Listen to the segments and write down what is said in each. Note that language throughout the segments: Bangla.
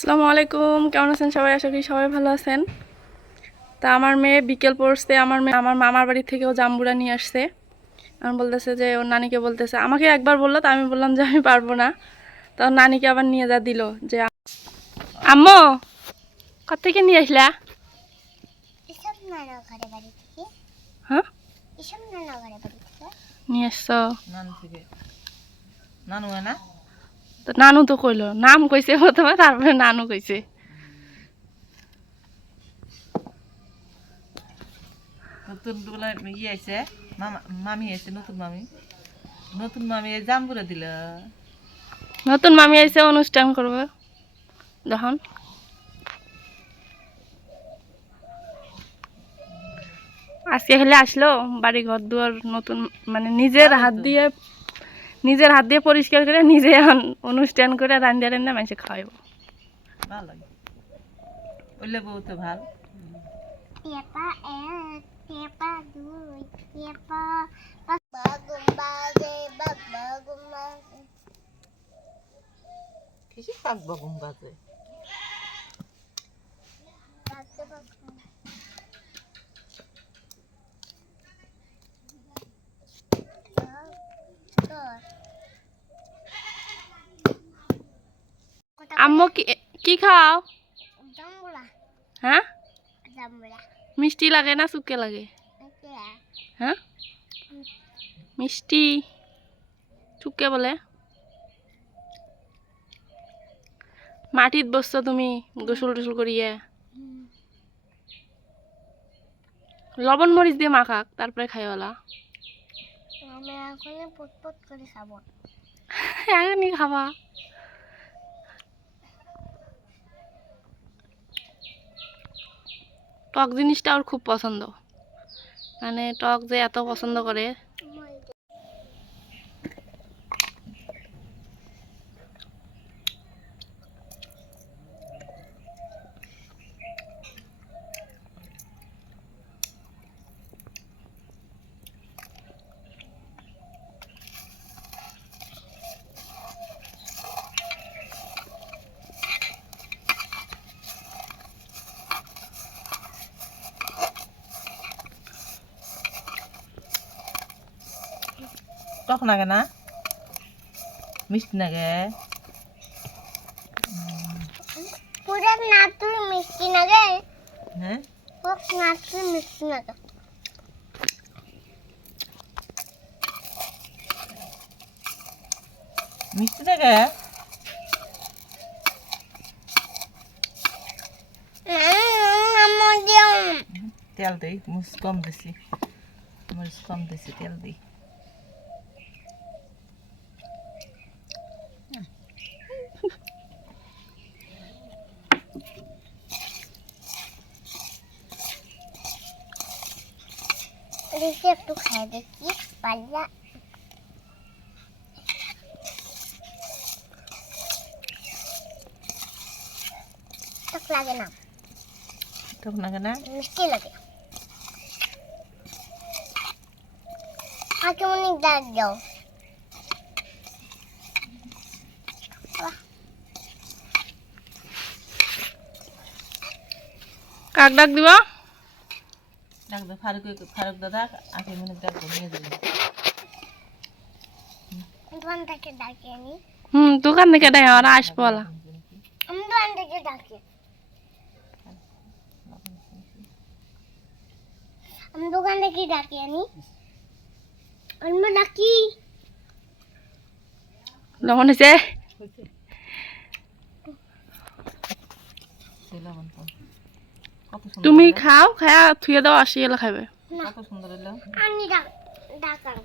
আসসালামু আলাইকুম, কেমন আছেন সবাই? আশা করি সবাই ভালো আছেন। তা আমার মেয়ে বিকেল পড়ছে, আমার মেয়ে আমার মামার বাড়ি থেকে ও জাম্বুরা নিয়ে আসছে। আমি বলতেছে যে ওর নানিকে বলতেছে, আমাকে একবার বললো তো আমি বললাম যে আমি পারবো না। তো ওর নানিকে আবার নিয়ে যা দিল যে আম্মু কোথা থেকে নিয়ে আসলা? হ্যাঁ নিয়ে আসছো? তো নানু তো কইলো, নাম কইছে প্রথমে, তারপরে নানু কইছে। নতুন ইয়ে আইছে মামি আইছে নতুন মামি জাম্বুরা দিল। নতুন মামি আইছে, অনুষ্ঠান করবে যখন। আজকে হলে আসলো বাড়ি ঘর দুয়ার নতুন, মানে নিজের হাত দিয়ে পরিষ্কার করে নিজে অনুষ্ঠান করে রান্না রান্না মানুষে খাওয়াইব। ভালো লাগে, ওইলে বউ তো ভাল। কিসে পাক বগুম বাজে? আম্মু কি কি খাও? হ্যাঁ, মিষ্টি লাগে না শুকে লাগে? হ্যাঁ, মিষ্টি চুকে বলে। মাটিত বসছো তুমি গোসল টোসল করিয়ে, লবণ মরিচ দিয়ে মাখাক তারপরে খাইওয়ালা। আমি এখন পটপট করে খাবো। এখনই খাবা? টক জিনিসটা ওর খুব পছন্দ, মানে টক যে এত পছন্দ করে। টক লাগে না, মিষ্টি লাগে। পুরো নাতুর মিষ্টি লাগে। হ্যাঁ, পুরো নাতুর মিষ্টি লাগে। মিষ্টি লাগে। তেল দিই, মরিচ কম দিছি, তেল দিই। দেখি একটু খাই দেখি পাল্লা। টক লাগে না, টক লাগে না, মিষ্টি লাগে। আগে অনেক ডাক দাও। কাক ডাক দিবা? ডাক দে ফারুক দাদা, আগে মনে ডাক নিয়ে যাবে। দোকান থেকে ডাকি আমি। দোকান থেকে ডাক ওরা আসবো বলা। আমি দোকান থেকে ডাকি। আমি দোকান থেকে ডাকি আমি। আমি ডাকি। লবণ হয়েছে? তুমি খাও, খায়া থুয়ে দাও, আসি এলা খাবে। কত সুন্দর হলো। আমি ডাকাম।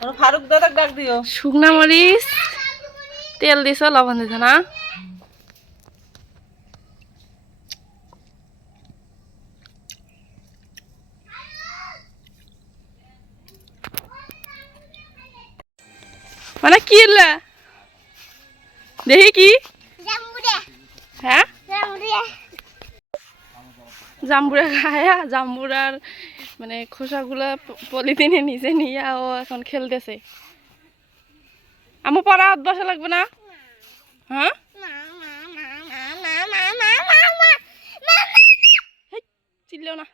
ওরা ফারুক দাদা ডাক দিও। শুকনা মরিচ তেল দিছ, লবণ দিছ না? মানে কি দেখি কি? হ্যাঁ, জাম্বুরা খায়া, জাম্বুরার মানে খোসাগুলা পলিথিনে নিচে নিয়ে ও এখন খেলতেছে। আমার পড়া হাত বসা লাগবে না? হ্যাঁ, দিলেও না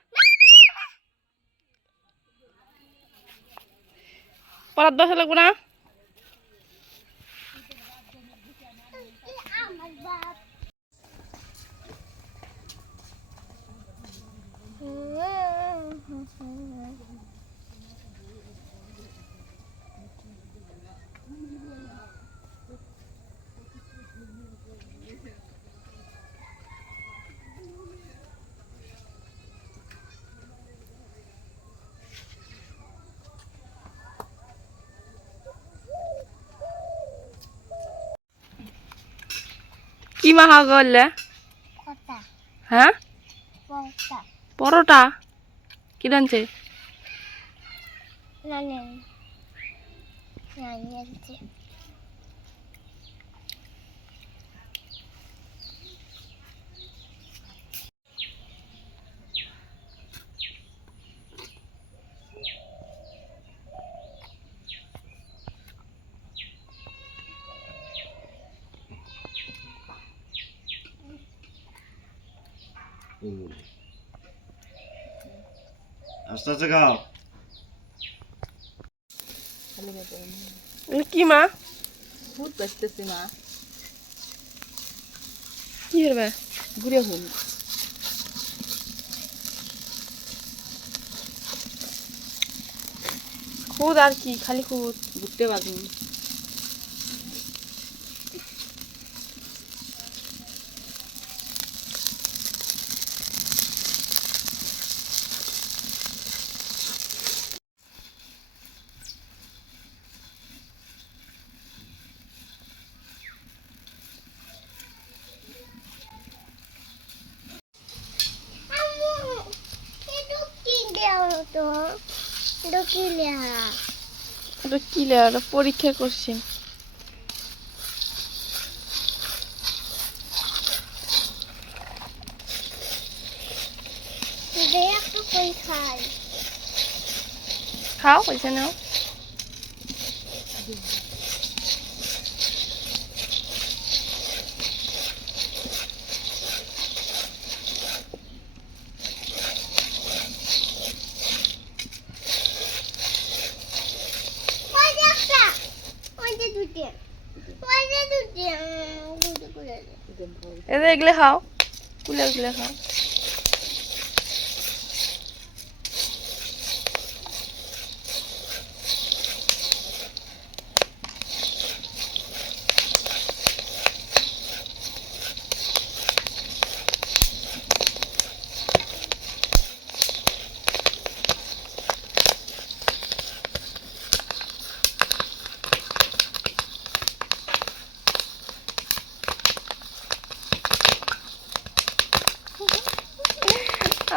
পরাত বসা লাগবো না আমার বাপ কি মাখা করলে কথা হ্যাঁ কথা পরোটা কি রাঁধছে নানি নানি আছে আস্তে আস্তে খাও। কি মা ভূত বাঁচতেছে মা কি করবে ঘুরে হন খুদ আর কি খালি খুদ ঘুরতে বাজুন আম্মু এটা কি দেও তো এটা কি লেখা ওটা কি লেখা ওটা পরীক্ষা করছি দেখ তো কই খাই খাও পয়সা নাও ওই দেখটা ওই যে দুটো দুটো করে এদের এগুলো খাও কুলে এগুলো খাও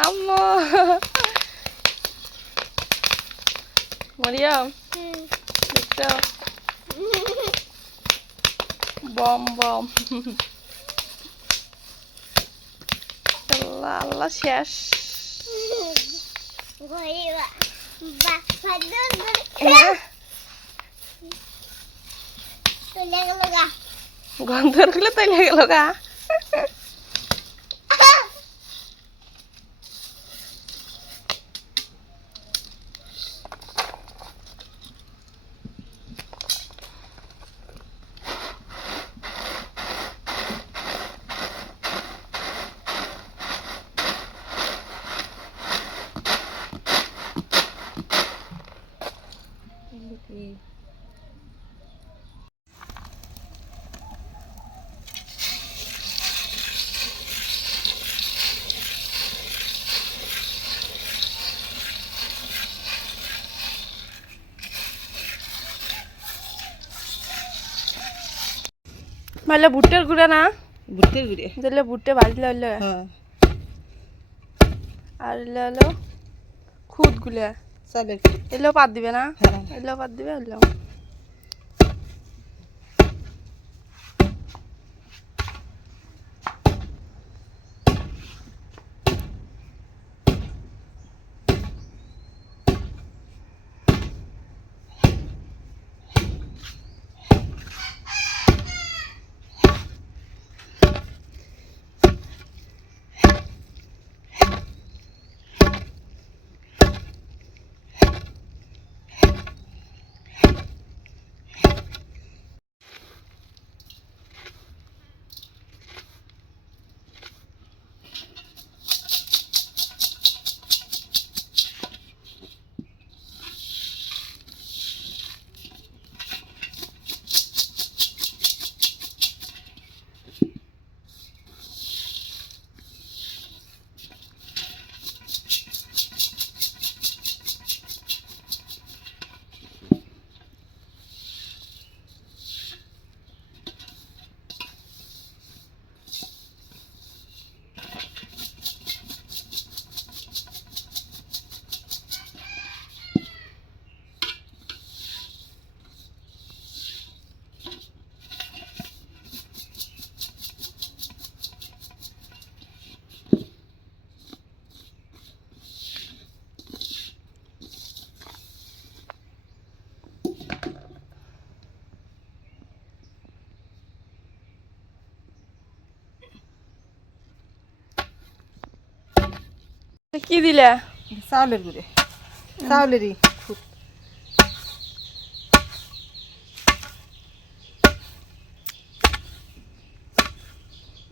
আম্মা মরিয়াম দেখছো বম বম আল্লাহ আল্লাহ শেষ গন্ধ গুলো তৈরি হয়ে গেল গা মারলে ভুট্টের গুঁড়া না ঘুরতে ঘুরে দিলে ভুট্টে ভাজলে হইলে হ্যাঁ আর হলো খুদ গুলে চলে এলেও পাত দিবে না হ্যাঁ এলেও পাত দিবে হইলেও কি দিলে? চাউলের গুঁড়ে, চাউলেরই ফুট।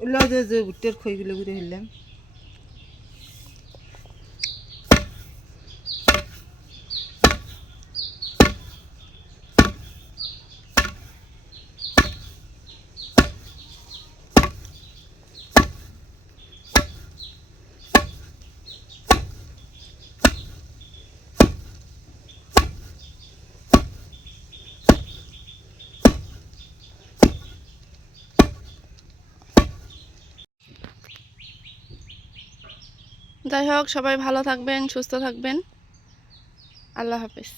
ওগুলো যে ভুট্টের খইগুলো ঘুরে ফেললাম। যাই হোক, সবাই ভালো থাকবেন, সুস্থ থাকবেন। আল্লাহ হাফেজ।